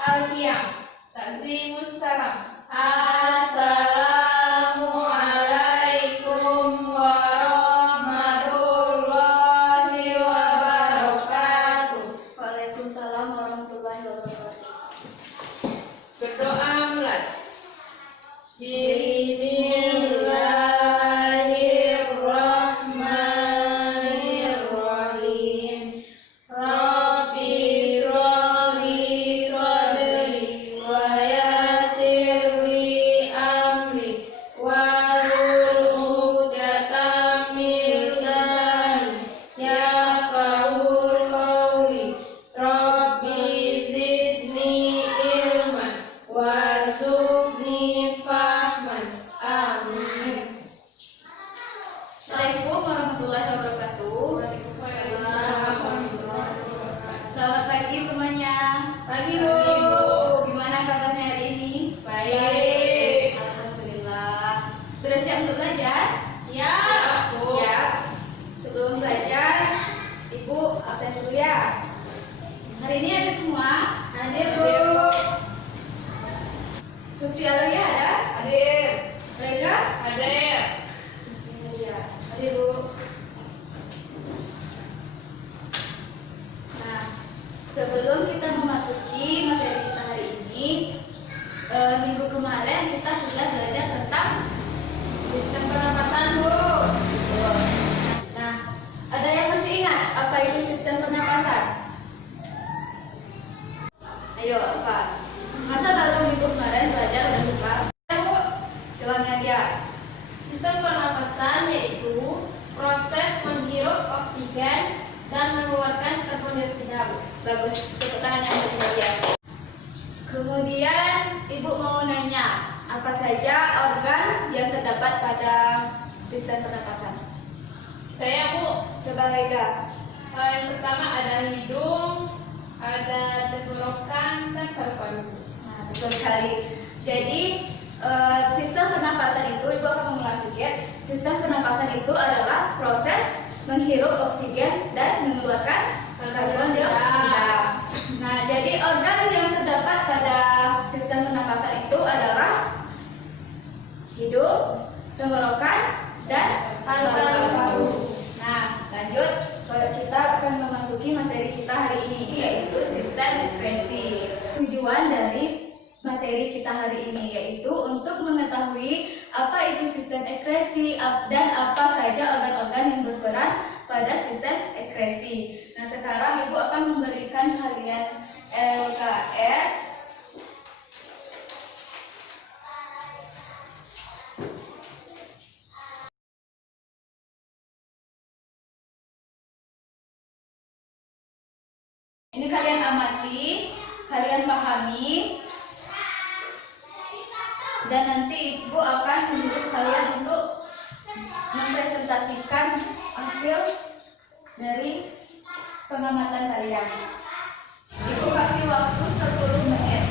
Al-Qiyam. Takzimus salam. Assalamualaikum warahmatullahi wabarakatuh. Waalaikumsalam warahmatullahi wabarakatuh. Berdoa mulai. Bismillahirrahmanirrahim. Rabbi shrahli sadri wa yassir li amri wahlul 'uqdatam min lisani yafqahu qawli. Rabbi zidni ilman warzuqni fahman. Amin. Assalamualaikum warahmatullahi wabarakatuh. Selamat pagi semuanya. Pagi, Bu. Gimana kabarnya hari ini? Baik. Alhamdulillah. Sudah siap untuk belajar? Siap, Bu. Siap. Sebelum belajar, Ibu absen dulu ya. Hari ini ada semua? Hadir, Bu. Putri Alia ada? Hadir. Lega? Hadir. Iya. Hadir, Bu. Nah, sebelum kita memasuki materi kita hari ini, minggu kemarin kita sudah belajar tentang Sistem pernapasan, Bu. Nah, ada yang masih ingat apa itu sistem pernapasan? Ayo, apa? Masa baru minggu kemarin belajar udah lupa? Ya, Bu. Coba Nadia. Sistem pernapasan yaitu proses menghirup oksigen dan mengeluarkan karbon dioksida, Bu. Bagus, tepuk tangan yang bagi Nadia. Kemudian Ibu mau nanya, apa saja organ yang terdapat pada sistem pernapasan? Saya, Bu. Coba Lega. Yang pertama ada hidung, ada tenggorokan, dan paru-paru. Nah, betul sekali. Jadi sistem pernapasan itu, Ibu akan mengulangi ya. Sistem pernapasan itu adalah proses menghirup oksigen dan mengeluarkan karbon dioksida. Nah, jadi organ yang terdapat pada sistem pernapasan itu adalah hidung, tenggorokan, dan paru-paru. Nah, lanjut. Kalau kita akan memasuki materi kita hari ini, yaitu sistem ekskresi. Tujuan dari materi kita hari ini yaitu untuk mengetahui apa itu sistem ekskresi dan apa saja organ-organ yang berperan pada sistem ekskresi. Nah, sekarang Ibu akan memberikan kalian LKS. Ini kalian amati, kalian pahami, dan nanti Ibu akan menyuruh kalian untuk mempresentasikan hasil dari pengamatan kalian. Ibu kasih waktu 10 menit.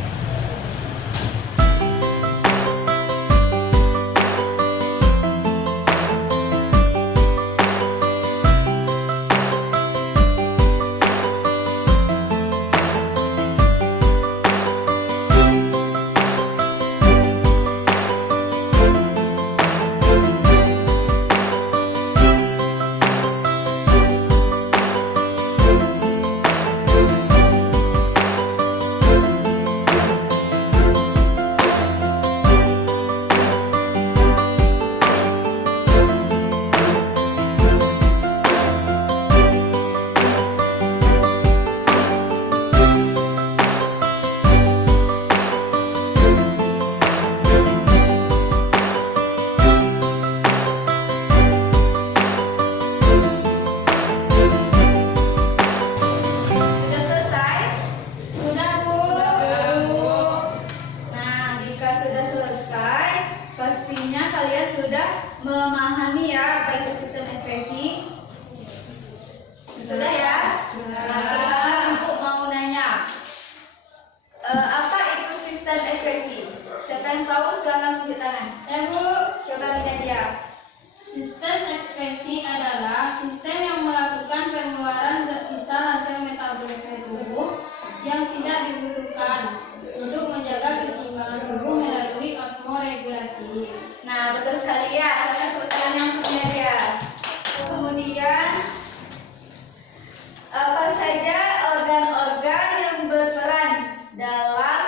memahami ya apa itu sistem ekspresi? Sudah ya? Nah, sekarang Ibu mau nanya, apa itu sistem ekspresi? Siapa yang tahu silakan tunjuk tangan. Bu, coba lihat dia. Sistem ekskresi adalah sistem yang melakukan pengeluaran zat sisa hasil metabolisme tubuh dihasilkan untuk menjaga keseimbangan tubuh melalui osmoregulasi. Nah, betul sekali ya. Saya tepuk tangan yang untuknya dia. Kemudian, apa saja organ-organ yang berperan dalam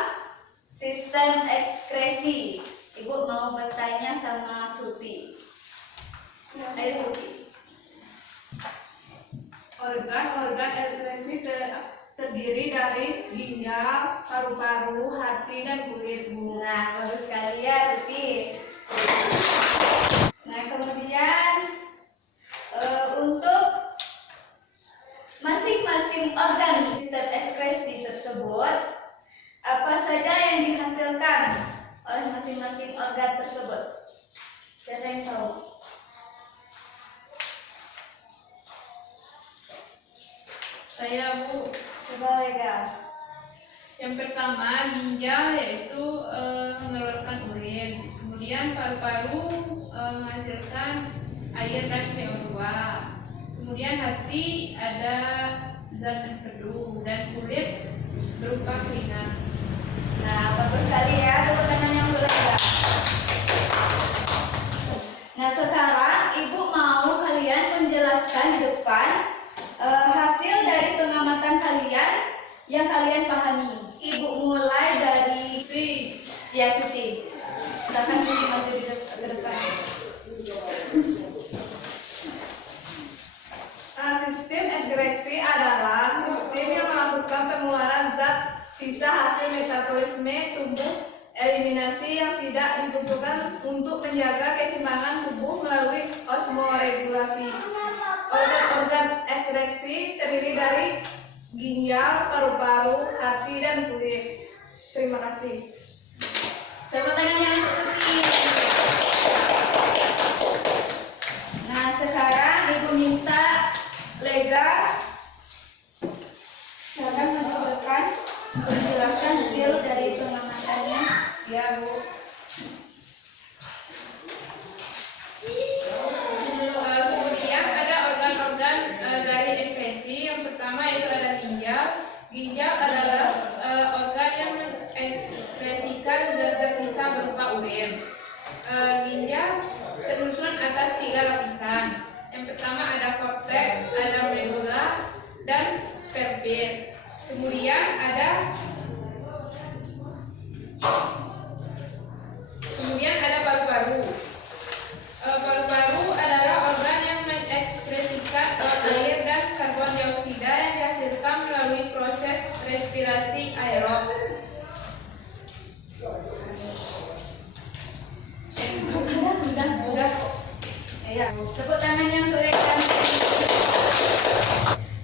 sistem ekskresi? Ibu mau bertanya sama Tuti. Ayo Tuti. Organ-organ ekskresi terdiri dari ginjal, paru-paru, hati, dan kulit, Bu. Nah, bagus sekali ya Tuti. Nah, kemudian untuk masing-masing organ sistem ekskresi tersebut, apa saja yang dihasilkan oleh masing-masing organ tersebut? Siapa yang tahu? Saya, Bu. Coba Lega. Yang pertama, ginjal yaitu mengeluarkan urin. Kemudian paru-paru menghasilkan air dan CO2. Kemudian hati ada zat empedu dan kulit berupa keringat. Nah, bagus sekali ya, tepuk tangan yang Lega. Nah, sekarang Ibu mau kalian menjelaskan di depan hasil dari pengamatan kalian yang kalian pahami. Ibu mulai dari ya Tuti. Silakan Tuti maju ke depan. Sistem ekskresi adalah sistem yang melakukan pengeluaran zat sisa hasil metabolisme tubuh, eliminasi yang tidak dibutuhkan untuk menjaga keseimbangan tubuh melalui osmoregulasi. Organ-organ ekskresi terdiri dari ginjal, paru-paru, hati, dan kulit. Terima kasih. Tepuk tangannya untuk Tuti. Nah, sekarang Ibu minta Lega silakan maju ke depan menjelaskan hasil dari pengamatannya. Ya, Bu. Kemudian ada organ-organ dari ekskresi. Yang pertama itu ada ginjal. Ginjal adalah organ yang mengekskresikan zat-zat sisa berupa urin. Ginjal tersusun atas 3 lapisan. Yang pertama ada korteks, ada medula, dan pelvis. Kemudian ada paru-paru. Paru-paru adalah organ yang mengekskresikan air dan karbon dioksida yang dihasilkan melalui proses respirasi aerob. Sudah. Ya, tepuk tangannya untuk Lega.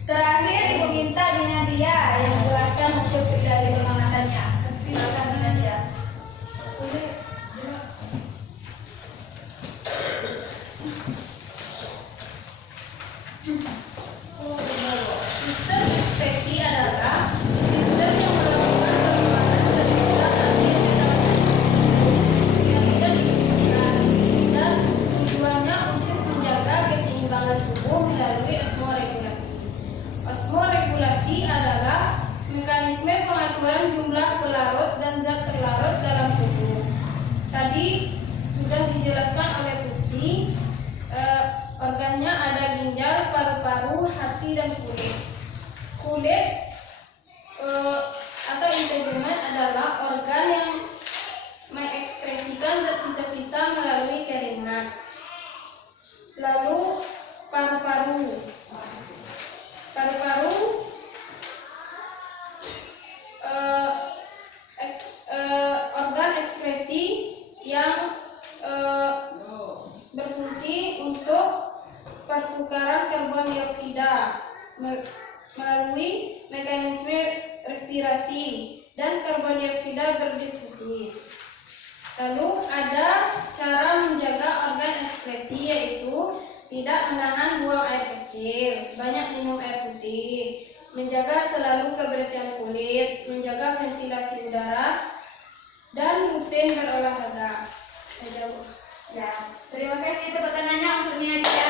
Terakhir Ibu minta Nadia yang menjelaskan hasil dari pengamatannya. Silakan Nadia. Sistem ekskresi adalah sistem yang melakukan pengeluaran zat hasil metabolisme yang tidak dibutuhkan dan tujuannya untuk menjaga keseimbangan tubuh melalui osmoregulasi. Osmoregulasi adalah mekanisme pengaturan jumlah pelarut dan zat terlarut dalam tubuh. Tadi sudah dijelaskan oleh Tuti. Organnya ada ginjal, paru-paru, hati, dan kulit. Kulit atau integumen adalah organ yang mengekskresikan zat sisa-sisa melalui keringat. Lalu paru-paru. Paru-paru organ ekskresi yang berfungsi untuk pertukaran karbon dioksida melalui mekanisme respirasi dan karbon dioksida berdiskusi. Lalu ada cara menjaga organ ekskresi, yaitu tidak menahan buang air kecil, banyak minum air putih, menjaga selalu kebersihan kulit, menjaga ventilasi udara, dan rutin berolahraga. Ya, terima kasih, tepuk tangannya untuk Nadia.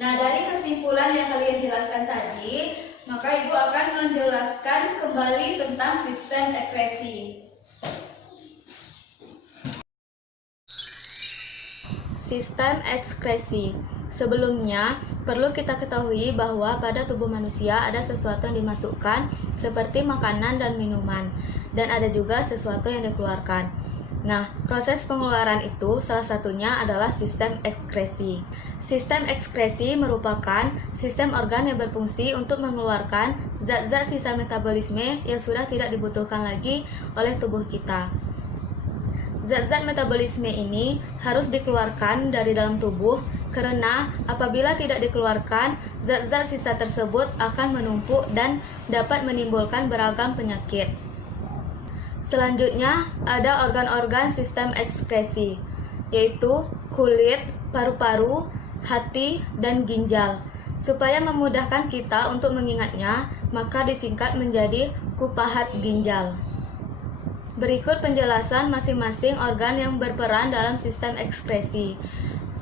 Nah, dari kesimpulan yang kalian jelaskan tadi, maka Ibu akan menjelaskan kembali tentang sistem ekskresi. Sistem ekskresi. Sebelumnya, perlu kita ketahui bahwa pada tubuh manusia ada sesuatu yang dimasukkan seperti makanan dan minuman, dan ada juga sesuatu yang dikeluarkan. Nah, proses pengeluaran itu salah satunya adalah sistem ekskresi. Sistem ekskresi merupakan sistem organ yang berfungsi untuk mengeluarkan zat-zat sisa metabolisme yang sudah tidak dibutuhkan lagi oleh tubuh kita. Zat-zat metabolisme ini harus dikeluarkan dari dalam tubuh karena apabila tidak dikeluarkan, zat-zat sisa tersebut akan menumpuk dan dapat menimbulkan beragam penyakit. Selanjutnya, ada organ-organ sistem ekskresi, yaitu kulit, paru-paru, hati, dan ginjal. Supaya memudahkan kita untuk mengingatnya, maka disingkat menjadi kupahat ginjal. Berikut penjelasan masing-masing organ yang berperan dalam sistem ekskresi.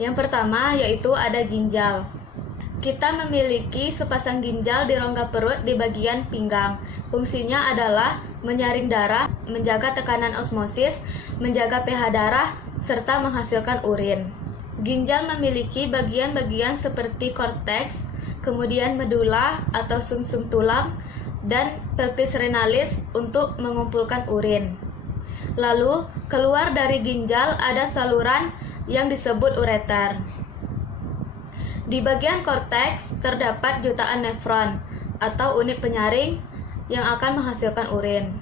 Yang pertama yaitu ada ginjal. Kita memiliki sepasang ginjal di rongga perut di bagian pinggang. Fungsinya adalah menyaring darah, menjaga tekanan osmosis, menjaga pH darah, serta menghasilkan urin. Ginjal memiliki bagian-bagian seperti korteks, kemudian medula atau sumsum tulang, dan pelvis renalis untuk mengumpulkan urin. Lalu, keluar dari ginjal ada saluran yang disebut ureter. Di bagian korteks terdapat jutaan nefron atau unit penyaring yang akan menghasilkan urin.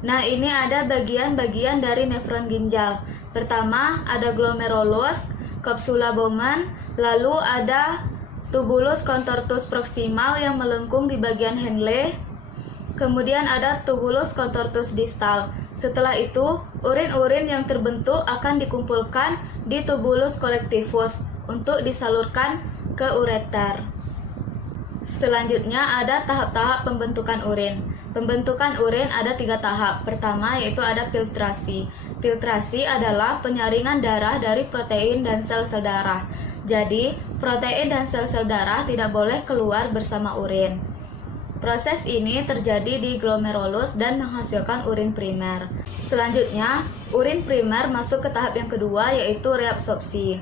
Nah, ini ada bagian-bagian dari nefron ginjal. Pertama, ada glomerulus, capsula Bowman, lalu ada tubulus contortus proximal yang melengkung di bagian Henle. Kemudian ada tubulus contortus distal. Setelah itu, urin-urin yang terbentuk akan dikumpulkan di tubulus collectivus untuk disalurkan ke ureter. Selanjutnya ada tahap-tahap pembentukan urin. Pembentukan urin ada 3 tahap. Pertama yaitu ada filtrasi. Filtrasi adalah penyaringan darah dari protein dan sel-sel darah. Jadi, protein dan sel-sel darah tidak boleh keluar bersama urin. Proses ini terjadi di glomerulus dan menghasilkan urin primer. Selanjutnya, urin primer masuk ke tahap yang kedua yaitu reabsorpsi.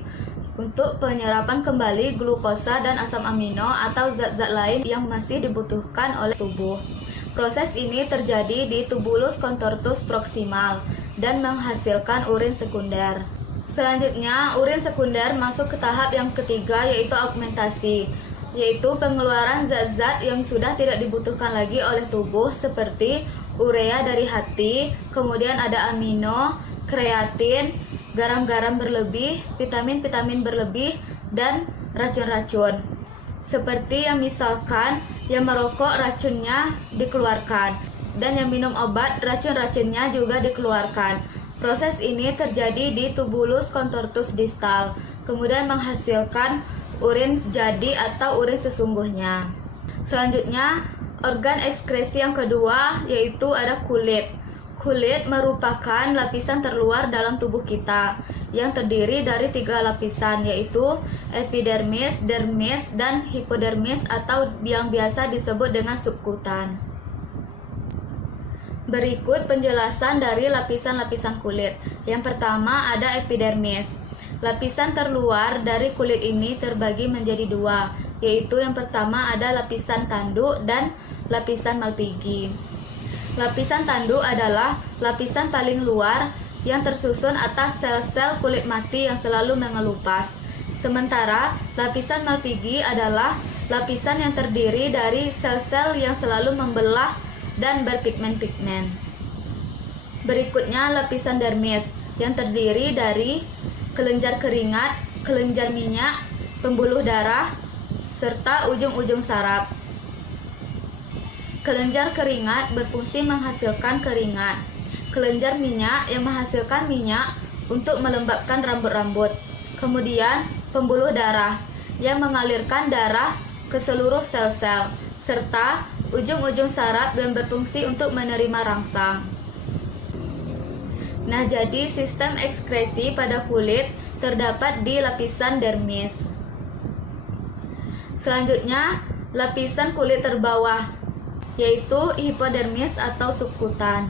Untuk penyerapan kembali glukosa dan asam amino atau zat-zat lain yang masih dibutuhkan oleh tubuh. Proses ini terjadi di tubulus contortus proximal dan menghasilkan urin sekunder. Selanjutnya, urin sekunder masuk ke tahap yang ketiga yaitu augmentasi, yaitu pengeluaran zat-zat yang sudah tidak dibutuhkan lagi oleh tubuh seperti urea dari hati, kemudian ada amino, kreatin, garam-garam berlebih, vitamin-vitamin berlebih, dan racun-racun. Seperti yang misalkan yang merokok racunnya dikeluarkan, dan yang minum obat racun-racunnya juga dikeluarkan. Proses ini terjadi di tubulus contortus distal, kemudian menghasilkan urin jadi atau urin sesungguhnya. Selanjutnya, organ ekskresi yang kedua yaitu ada kulit. Kulit merupakan lapisan terluar dalam tubuh kita yang terdiri dari 3 lapisan yaitu epidermis, dermis, dan hipodermis atau yang biasa disebut dengan subkutan. Berikut penjelasan dari lapisan-lapisan kulit. Yang pertama ada epidermis. Lapisan terluar dari kulit ini terbagi menjadi 2, yaitu yang pertama ada lapisan tanduk dan lapisan malpighi. Lapisan tanduk adalah lapisan paling luar yang tersusun atas sel-sel kulit mati yang selalu mengelupas. Sementara lapisan malpighi adalah lapisan yang terdiri dari sel-sel yang selalu membelah dan berpigmen-pigmen. Berikutnya lapisan dermis yang terdiri dari kelenjar keringat, kelenjar minyak, pembuluh darah, serta ujung-ujung saraf. Kelenjar keringat berfungsi menghasilkan keringat. Kelenjar minyak yang menghasilkan minyak untuk melembabkan rambut-rambut. Kemudian pembuluh darah yang mengalirkan darah ke seluruh sel-sel, serta ujung-ujung saraf yang berfungsi untuk menerima rangsang. Nah, jadi sistem ekskresi pada kulit terdapat di lapisan dermis. Selanjutnya, lapisan kulit terbawah, yaitu hipodermis atau subkutan.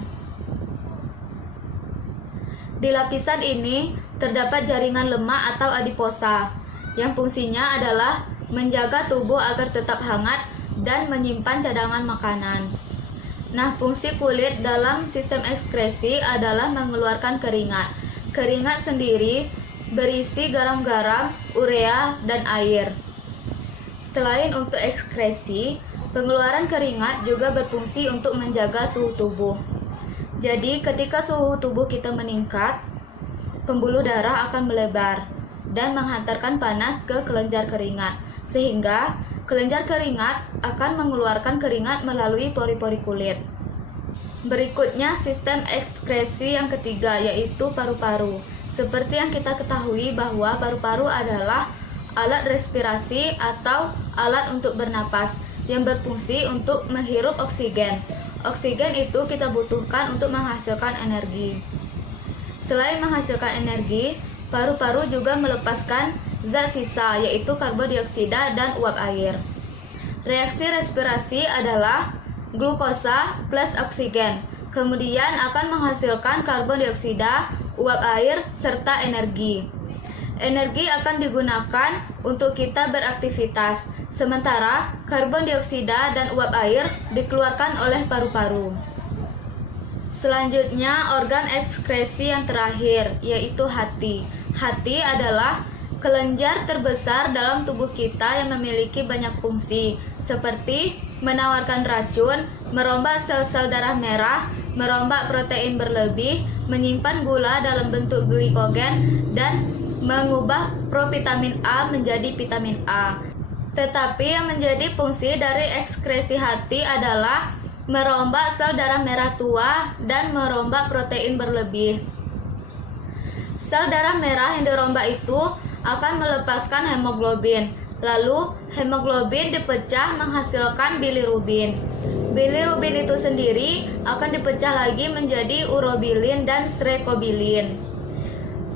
Di lapisan ini terdapat jaringan lemak atau adiposa, yang fungsinya adalah menjaga tubuh agar tetap hangat dan menyimpan cadangan makanan. Nah, fungsi kulit dalam sistem ekskresi adalah mengeluarkan keringat. Keringat sendiri berisi garam-garam, urea, dan air. Selain untuk ekskresi, pengeluaran keringat juga berfungsi untuk menjaga suhu tubuh. Jadi, ketika suhu tubuh kita meningkat, pembuluh darah akan melebar dan menghantarkan panas ke kelenjar keringat, sehingga kelenjar keringat akan mengeluarkan keringat melalui pori-pori kulit. Berikutnya, sistem ekskresi yang ketiga, yaitu paru-paru. Seperti yang kita ketahui bahwa paru-paru adalah alat respirasi atau alat untuk bernapas yang berfungsi untuk menghirup oksigen. Oksigen itu kita butuhkan untuk menghasilkan energi. Selain menghasilkan energi, paru-paru juga melepaskan zat sisa, yaitu karbon dioksida dan uap air. Reaksi respirasi adalah glukosa plus oksigen, kemudian akan menghasilkan karbon dioksida, uap air, serta energi. Energi akan digunakan untuk kita beraktivitas, sementara karbon dioksida dan uap air dikeluarkan oleh paru-paru. Selanjutnya, organ ekskresi yang terakhir, yaitu hati. Hati adalah kelenjar terbesar dalam tubuh kita yang memiliki banyak fungsi, seperti menawarkan racun, merombak sel-sel darah merah, merombak protein berlebih, menyimpan gula dalam bentuk glikogen, dan mengubah provitamin A menjadi vitamin A. Tetapi yang menjadi fungsi dari ekskresi hati adalah merombak sel darah merah tua dan merombak protein berlebih. Sel darah merah yang dirombak itu akan melepaskan hemoglobin. Lalu, hemoglobin dipecah menghasilkan bilirubin. Bilirubin itu sendiri akan dipecah lagi menjadi urobilin dan srekobilin.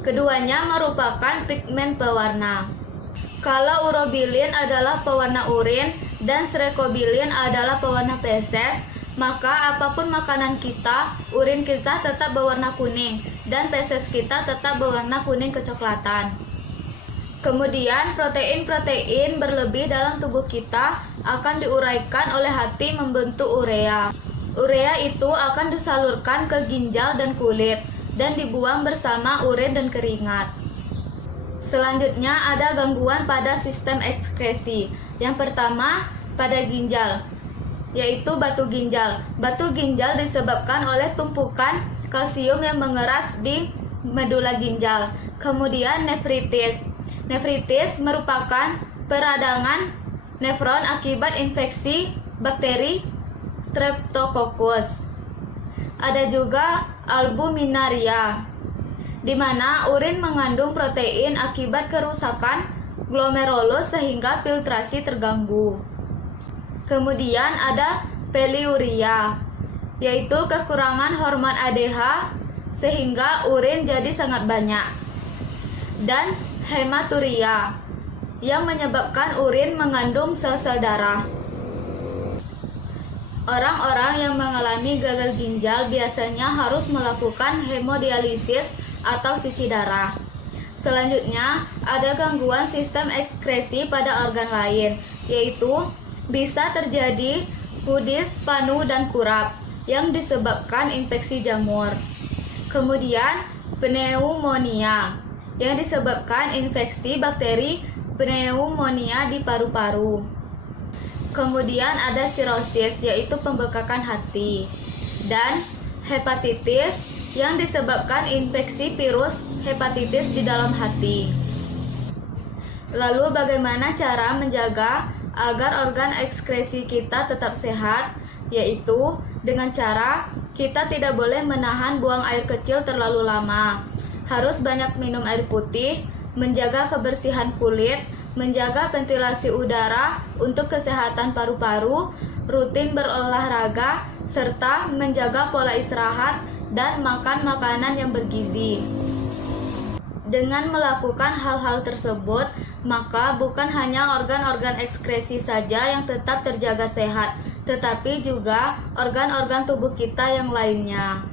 Keduanya merupakan pigmen pewarna. Kalau urobilin adalah pewarna urin dan srekobilin adalah pewarna feses, maka apapun makanan kita, urin kita tetap berwarna kuning dan feses kita tetap berwarna kuning kecoklatan. Kemudian protein-protein berlebih dalam tubuh kita akan diuraikan oleh hati membentuk urea. Urea itu akan disalurkan ke ginjal dan kulit dan dibuang bersama urin dan keringat. Selanjutnya ada gangguan pada sistem ekskresi. Yang pertama pada ginjal, yaitu batu ginjal. Batu ginjal disebabkan oleh tumpukan kalsium yang mengeras di medula ginjal. Kemudian nefritis. Nefritis merupakan peradangan nefron akibat infeksi bakteri Streptococcus. Ada juga albuminaria, di mana urin mengandung protein akibat kerusakan glomerulus sehingga filtrasi terganggu. Kemudian ada poliuria, yaitu kekurangan hormon ADH sehingga urin jadi sangat banyak. Dan hematuria, yang menyebabkan urin mengandung sel-sel darah. Orang-orang yang mengalami gagal ginjal biasanya harus melakukan hemodialisis atau cuci darah. Selanjutnya, ada gangguan sistem ekskresi pada organ lain, yaitu bisa terjadi kudis, panu, dan kurap yang disebabkan infeksi jamur. Kemudian, pneumonia yang disebabkan infeksi bakteri pneumonia di paru-paru. Kemudian ada sirosis, yaitu pembekakan hati. Dan hepatitis yang disebabkan infeksi virus hepatitis di dalam hati. Lalu bagaimana cara menjaga agar organ ekskresi kita tetap sehat? Yaitu dengan cara kita tidak boleh menahan buang air kecil terlalu lama. Harus banyak minum air putih, menjaga kebersihan kulit, menjaga ventilasi udara untuk kesehatan paru-paru, rutin berolahraga, serta menjaga pola istirahat dan makan makanan yang bergizi. Dengan melakukan hal-hal tersebut, Maka bukan hanya organ-organ ekskresi saja yang tetap terjaga sehat, tetapi juga organ-organ tubuh kita yang lainnya.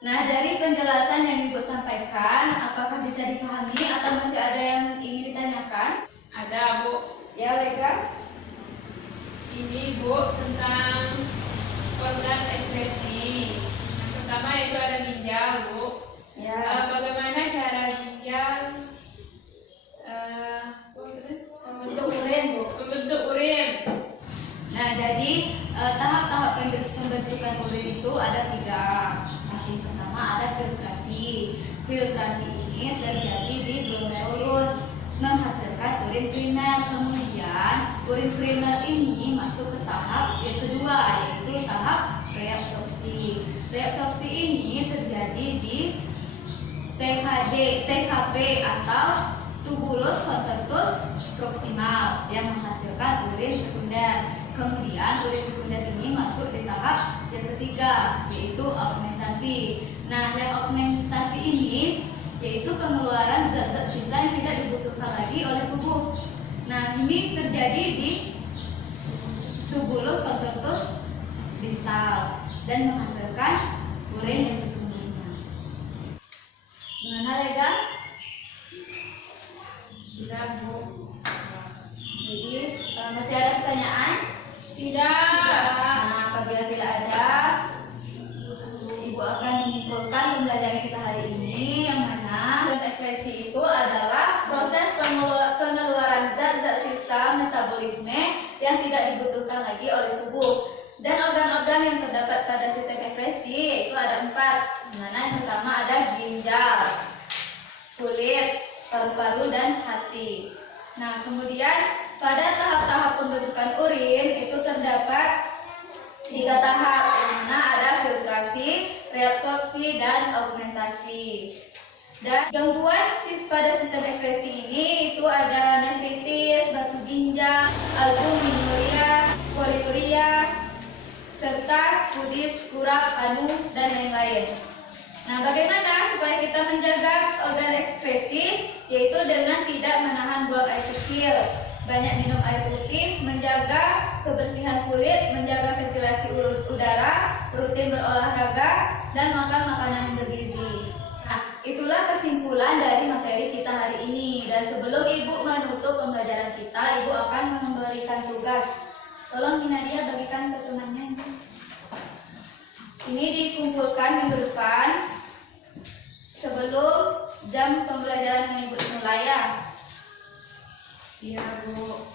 Nah, dari penjelasan yang Ibu sampaikan, apakah bisa dipahami atau masih ada yang ingin ditanyakan? Ada, Bu. Ya, Lega. Ini, Bu, tentang organ ekskresi. Yang pertama itu ada ginjal, Bu. Ya. Bagaimana cara ginjal Untuk urin, Bu. membentuk urin? Nah, jadi tahap-tahap pembentukan urin itu ada 3. Yang pertama ada filtrasi. Filtrasi ini terjadi di glomerulus, menghasilkan urin primer. Kemudian urin primer ini masuk ke tahap yang kedua, yaitu tahap reabsorpsi. Reabsorpsi ini terjadi di TKP atau tubulus concertus proximal yang menghasilkan urin sekunder. Kemudian urin sekunder ini masuk di tahap yang ketiga, yaitu augmentasi. Nah, yang augmentasi ini yaitu pengeluaran zat-zat sisa yang tidak dibutuhkan lagi oleh tubuh. Nah, ini terjadi di tubulus concertus distal dan menghasilkan urin yang sesungguhnya. Gimana, Lega? Sudah, Bu. Jadi masih ada pertanyaan? Tidak. Nah, apabila tidak ada, Ibu akan menyimpulkan pembelajaran kita hari ini, yang mana sistem ekskresi itu adalah proses pengeluaran zat-zat sisa metabolisme yang tidak dibutuhkan lagi oleh tubuh. Dan organ-organ yang terdapat pada sistem ekskresi yaitu ada 4, di mana yang pertama ada ginjal, kulit, paru-paru, dan hati. Nah, kemudian pada tahap-tahap pembentukan urin itu terdapat 3 tahap, yang mana ada filtrasi, reabsorpsi, dan augmentasi. Dan gangguan pada sistem ekskresi ini itu ada nefritis, batu ginjal, albuminuria, poliuria, serta kudis, kurap, anu, dan lain-lain. Nah, bagaimana supaya kita menjaga organ ekskresi? Yaitu dengan tidak menahan buang air kecil, banyak minum air putih, menjaga kebersihan kulit, menjaga ventilasi udara, rutin berolahraga, dan makan makanan yang bergizi. Nah, itulah kesimpulan dari materi kita hari ini. Dan sebelum Ibu menutup pembelajaran kita, Ibu akan memberikan tugas. Tolong Nadia bagikan ke temannya. Ini dikumpulkan minggu depan sebelum jam pembelajaran yang Ibu mulai ya. Iya, Bu.